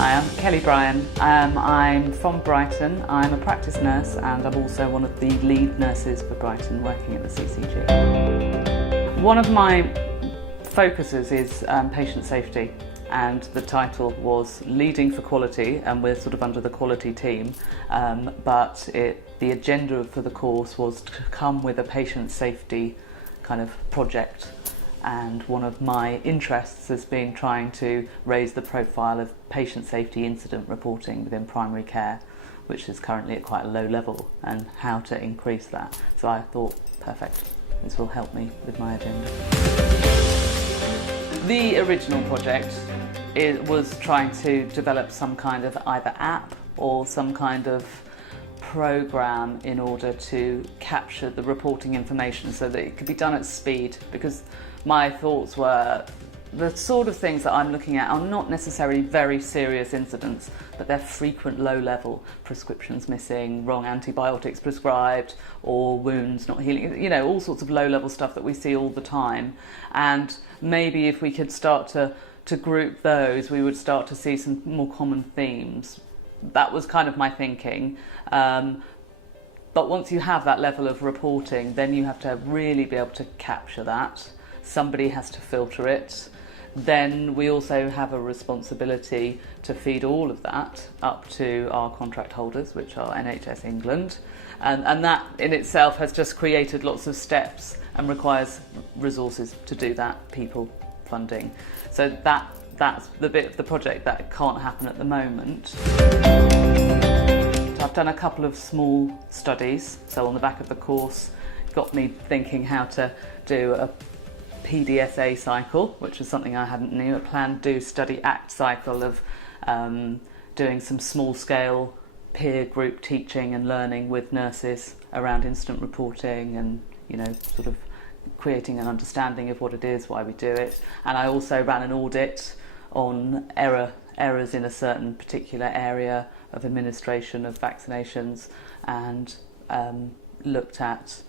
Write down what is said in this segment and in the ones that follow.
Hi, I'm Kellie Bryan. I'm from Brighton. I'm a practice nurse and I'm also one of the lead nurses for Brighton working at the CCG. One of my focuses is patient safety, and the title was Leading for Quality, and we're sort of under the quality team, but the agenda for the course was to come with a patient safety kind of project. And one of my interests has been trying to raise the profile of patient safety incident reporting within primary care, which is currently at quite a low level, and how to increase that. So I thought, perfect, this will help me with my agenda. The original project was trying to develop some kind of either app or some kind of program in order to capture the reporting information so that it could be done at speed, because my thoughts were the sort of things that I'm looking at are not necessarily very serious incidents, but they're frequent low-level prescriptions missing, wrong antibiotics prescribed, or wounds not healing, you know, all sorts of low-level stuff that we see all the time. And maybe if we could start to group those, we would start to see some more common themes. That was kind of my thinking. But once you have that level of reporting, then you have to really be able to capture that. Somebody has to filter it. Then we also have a responsibility to feed all of that up to our contract holders, which are NHS England. And that in itself has just created lots of steps and requires resources to do that, people, funding. So that's the bit of the project that can't happen at the moment. I've done a couple of small studies, so on the back of the course got me thinking how to do a PDSA cycle, which was something I hadn't knew, a planned do, study, act cycle of doing some small scale peer group teaching and learning with nurses around incident reporting and, you know, sort of creating an understanding of what it is, why we do it. And I also ran an audit on errors in a certain particular area of administration of vaccinations, and looked at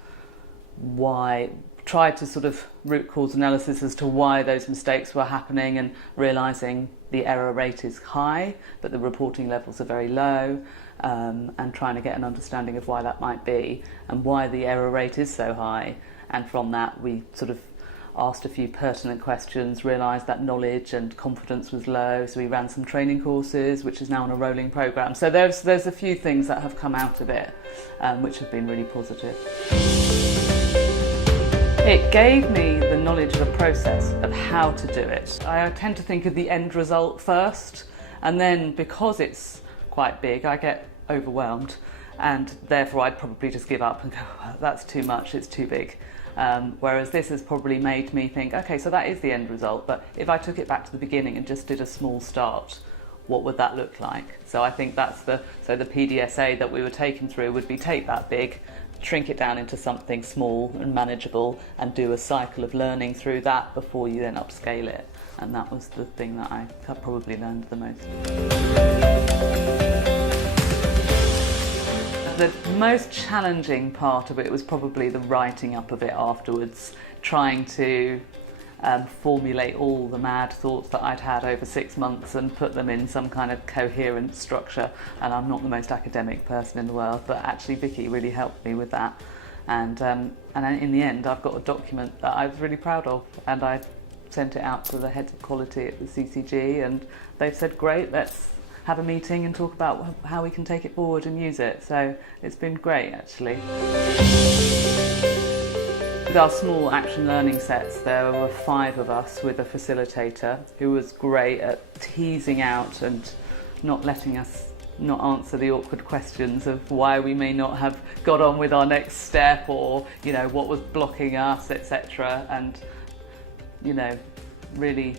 tried to sort of root cause analysis as to why those mistakes were happening, and realising the error rate is high but the reporting levels are very low, and trying to get an understanding of why that might be and why the error rate is so high. And from that we sort of asked a few pertinent questions, realised that knowledge and confidence was low, so we ran some training courses, which is now on a rolling programme. So there's a few things that have come out of it, which have been really positive. It gave me the knowledge of a process of how to do it. I tend to think of the end result first, and then because it's quite big, I get overwhelmed, and therefore I'd probably just give up and go, oh, that's too much, it's too big. Whereas this has probably made me think, okay, so that is the end result, but if I took it back to the beginning and just did a small start, what would that look like? So I think that's the PDSA that we were taken through would be take that big, shrink it down into something small and manageable, and do a cycle of learning through that before you then upscale it. And that was the thing that I have probably learned the most. The most challenging part of it was probably the writing up of it afterwards, trying to formulate all the mad thoughts that I'd had over 6 months and put them in some kind of coherent structure. And I'm not the most academic person in the world, but actually Vicky really helped me with that. And in the end, I've got a document that I was really proud of, and I sent it out to the heads of quality at the CCG, and they've said, great, let's have a meeting and talk about how we can take it forward and use it. So it's been great, actually. With our small action learning sets, there were 5 of us with a facilitator who was great at teasing out and not letting us not answer the awkward questions of why we may not have got on with our next step, or, you know, what was blocking us, etc. And, you know, really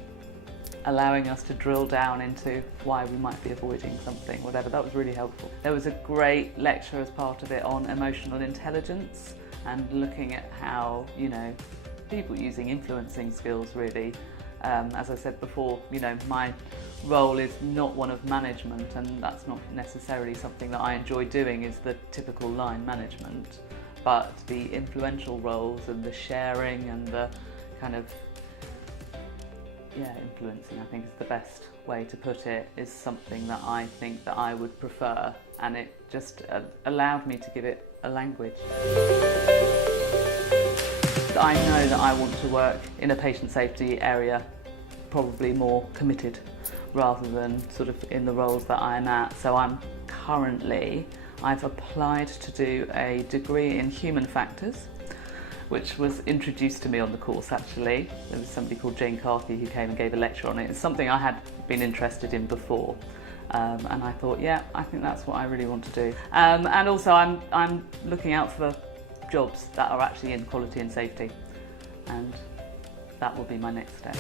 allowing us to drill down into why we might be avoiding something, whatever. That was really helpful. There was a great lecture as part of it on emotional intelligence, and looking at how, you know, people using influencing skills really. As I said before, you know, my role is not one of management, and that's not necessarily something that I enjoy doing, is the typical line management. But the influential roles and the sharing and the kind of Yeah, influencing, I think, is the best way to put it, is something that I think that I would prefer, and it just allowed me to give it a language. I know that I want to work in a patient safety area, probably more committed rather than sort of in the roles that I'm at. So I've applied to do a degree in human factors, which was introduced to me on the course actually. There was somebody called Jane Carthy who came and gave a lecture on it. It's something I had been interested in before. And I thought, yeah, I think that's what I really want to do. And also I'm looking out for jobs that are actually in quality and safety. And that will be my next step.